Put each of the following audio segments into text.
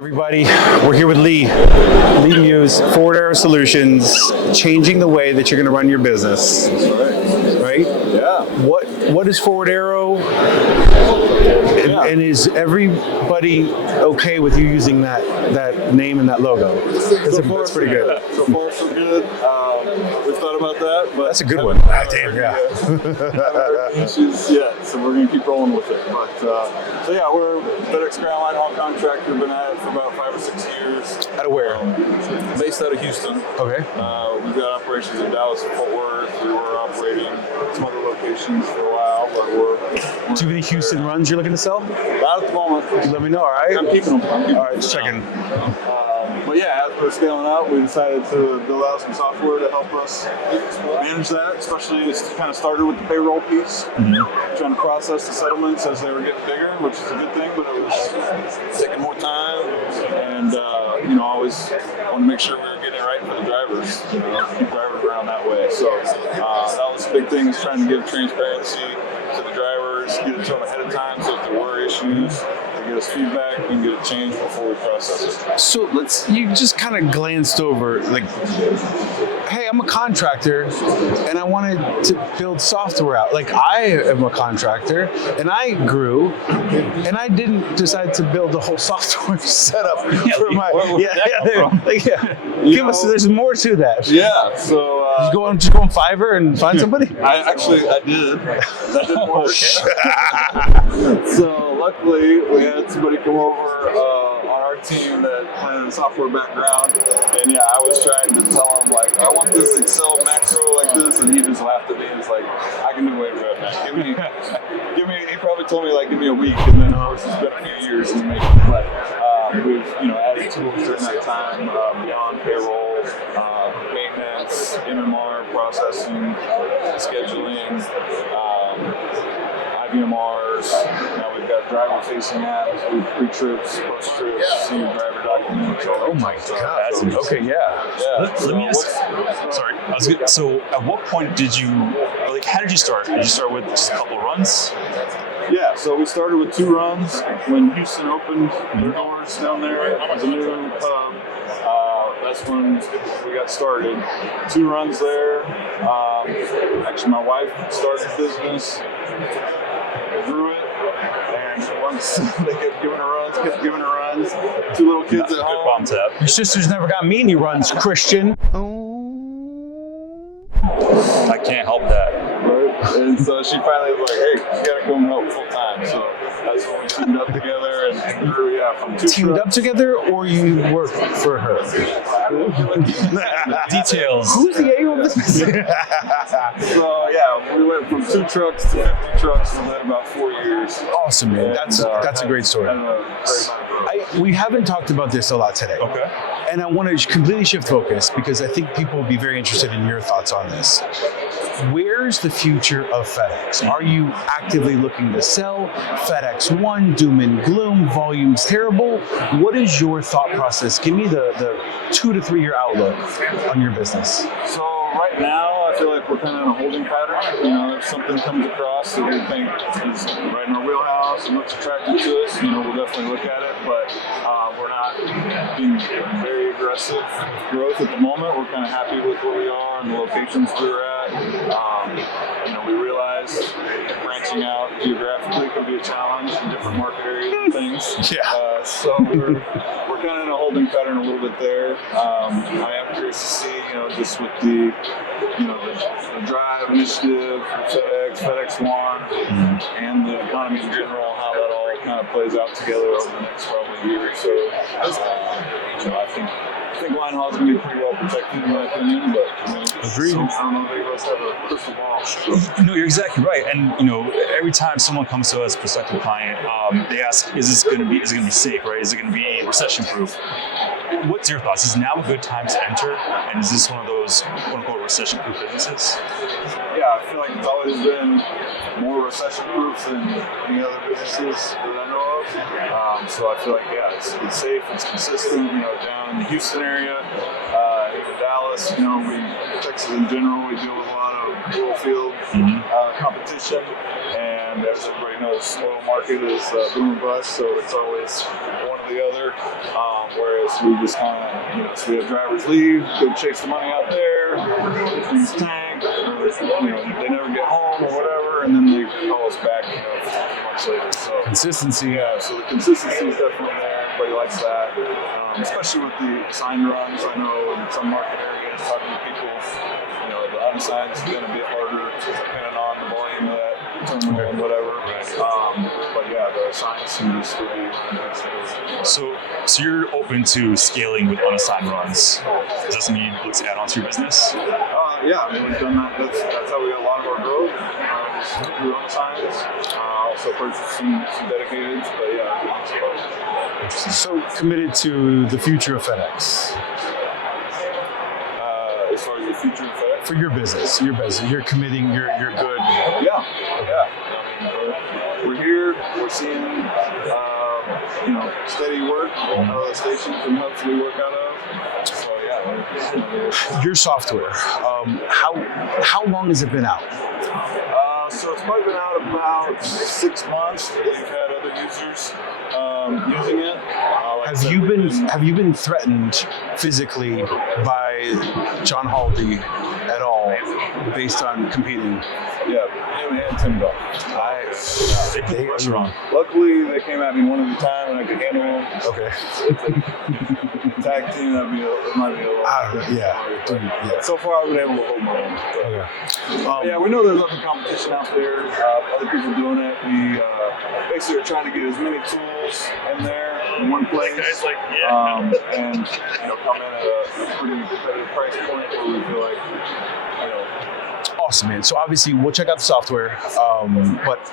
Everybody, we're here with Lee Muse, Linehaul Solutions, changing the way that you're going to run your business. Right? Yeah. What is Forward Arrow? And is everybody okay with you using that name and that logo? That's pretty good. So far, so good. We've thought about that, but that's a good one. Damn, yeah. Issues yet, so we're going to keep rolling with it. But so yeah, we're FedEx Linehaul contractor. Been at it for about 5 or 6 years. Out of where? Based out of Houston. Okay. We've got operations in Dallas and Fort Worth. We were operating some other locations for a while, but we're do you have any Houston runs you're looking to sell? Not at the moment. Let me know, all right? I'm keeping them. All right, just checking. But yeah, as we're scaling up, we decided to build out some software to help us manage that, especially it's kind of started with the payroll piece, trying to process the settlements as they were getting bigger, which is a good thing, but it was taking more time, and always want to make sure we were getting it right for the drivers, keep drivers around that way. So that was the big thing, is trying to give transparency to the drivers, get it to them ahead of time, so if there were issues, get us feedback, we can get it changed before we process it. So you just kind of glanced over, like, hey, I'm a contractor and I wanted to build software out. Like, I am a contractor and I grew and I didn't decide to build the whole software setup for my, give us, there's more to that. Yeah, so. Just go on Fiverr and find somebody? I did. That didn't work. So luckily, we had somebody come over on our team that had a software background, and yeah, I was trying to tell him, like, I want this Excel macro like this, and he just laughed at me. He's like, I can do it right now. Give me. He probably told me, like, give me a week, and then of course it's been a few years in the making. But we've added tools during that time beyond payroll, maintenance, MMR processing, scheduling, IVMRs. Now we've got driver-facing apps, with pre-trips, post-trips, senior driver documents. Oh my God! Okay, yeah. Let me ask. Sorry, I was good. So, at what point did you, like, how did you start? Did you start with just a couple runs? Yeah, so we started with 2 runs when Houston opened their doors down there. It was a new hub. That's when we got started. 2 runs there. Actually, my wife started the business, grew it, and once they kept giving her runs, 2 little kids at home. Good bomb tap. Your sister's never got me any runs, Christian. I can't help that. Right? And so she finally was like, hey, you gotta come help full time. So that's when we teamed up together and grew, from 2 teamed trucks. up together, or you work for her? Details. Who's the A of this? So yeah, we went from 2 trucks to 50 trucks in about 4 years. Awesome, man. That's a great story. We haven't talked about this a lot today. Okay. And I want to completely shift focus because I think people will be very interested in your thoughts on this. Where's the future of FedEx? Are you actively looking to sell? FedEx One, doom and gloom, volume's terrible. What is your thought process? Give me the 2 to 3 year outlook on your business. So right now, I feel like we're kind of in a holding pattern. If something comes across that we think is right in our wheelhouse and looks attractive to us, we'll definitely look at it. But we're not being very aggressive with growth at the moment. We're kind of happy with where we are and the locations we're at. We realize branching out geographically can be a challenge in different market areas and things. Yeah. So we're kind of in a holding pattern a little bit there. I am curious to see, just with the drive initiative, FedEx One, and the economy in general, how that all kind of plays out together over the next probably year or so. I think Linehaul is going to be pretty well protected in my opinion, but Agreed. I don't know if any of us have a crystal ball. No, you're exactly right. And every time someone comes to us, prospective client, they ask, is it going to be safe, right? Is it going to be recession proof? What's your thoughts? Is now a good time to enter? And is this one of those quote unquote recession proof businesses? Yeah, I feel like it's always been more recession proof than any other businesses that I know of. So I feel like, it's safe, it's consistent, down in the Houston area, in Dallas, Texas in general, we deal with a lot of oil field competition, and And as everybody knows, the oil market is boom or bust, so it's always one or the other. Whereas we just kind of, so we have drivers leave, go chase the money out there, things tank, or they never get home or whatever, and then they call us back, 15 months later. So Consistency. yeah, so the consistency is definitely there. Everybody likes that, especially with the assigned runs. I know in some market areas, talking to people, the unassigned is going to be harder depending on the volume of that terminal and whatever. But yeah, the assigned seems to be considered. So you're open to scaling with unassigned runs. Is that something you look to add on to your business? Yeah, I mean, we've done that. That's how we got a lot of our growth. Through unassigned. Also purchased some dedicated, but yeah. So committed to the future of FedEx. As far as the future of FedEx? For your business, you're committing, you're good. Yeah. I mean, we're here, we're seeing, steady work out of the station from hubs we work out of. So yeah. Your software, how long has it been out? So it's probably been out about 6 months. We've had other users using it. Have you been threatened physically by John Haldy at all, based on competing? Yeah, him and Tim Bell. They put the pressure on. Luckily, they came at me one at a time, and I could handle them. Okay. Tag team, it might be a little. Yeah. So far, I've been able to hold my own. Okay. Yeah, we know there's other competition out there. Other people doing it. We basically are trying to get as many tools in there in one place, and come in at a pretty competitive price point where we feel like, Awesome, man. So obviously we'll check out the software, but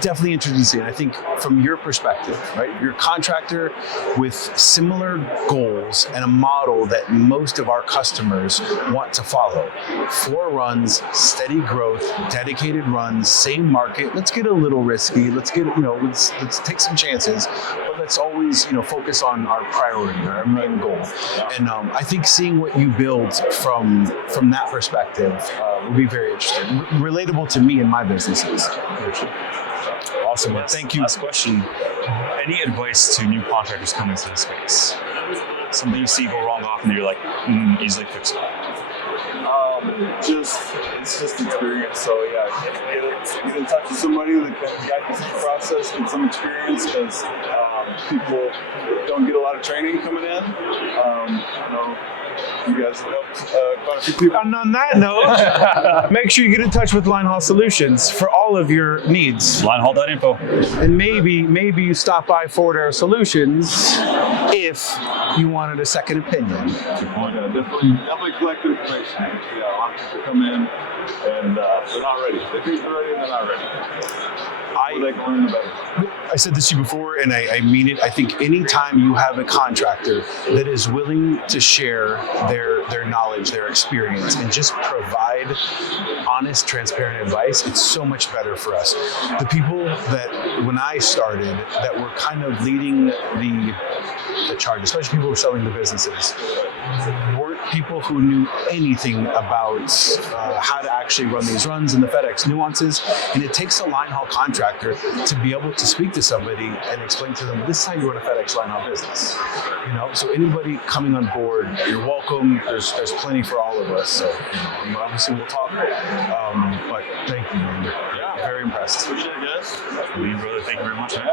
definitely introducing it. I think from your perspective, right? You're a contractor with similar goals and a model that most of our customers want to follow. 4 runs, steady growth, dedicated runs, same market. Let's get a little risky. Let's get, let's take some chances, but let's always, focus on our priority, our main goal. And I think seeing what you build from that perspective will be very interesting, relatable to me and my businesses. Awesome. Yes. Thank you. Last question. Any advice to new contractors coming into the space? Something you see go wrong often that you're like, easily fixable. It's just experience. So yeah, get in touch with somebody that can guide you through the process, get some experience, because people don't get a lot of training coming in. You guys have helped quite a few people. And on that note, make sure you get in touch with Linehaul Solutions for all of your needs. Linehaul.info. And maybe you stop by Forward Air Solutions if you wanted a second opinion. Definitely collect information. Yeah, a lot of people come in and they're not ready. They think they're ready and they're not ready. They can learn better. I said this to you before, and I mean it. I think anytime you have a contractor that is willing to share their knowledge, their experience, and just provide honest, transparent advice, it's so much better for us. The people that, when I started, that were kind of leading the charge, especially people who were selling the businesses, weren't people who knew anything about how to actually run these runs and the FedEx nuances. And it takes a Linehaul contractor to be able to speak to somebody and explain to them, this is how you run a FedEx Linehaul business. So anybody coming on board, you're welcome. There's plenty for all of us. So obviously we'll talk. But thank you, man. Yeah, very impressed. Appreciate it, guys. Brother, thank you very much, man.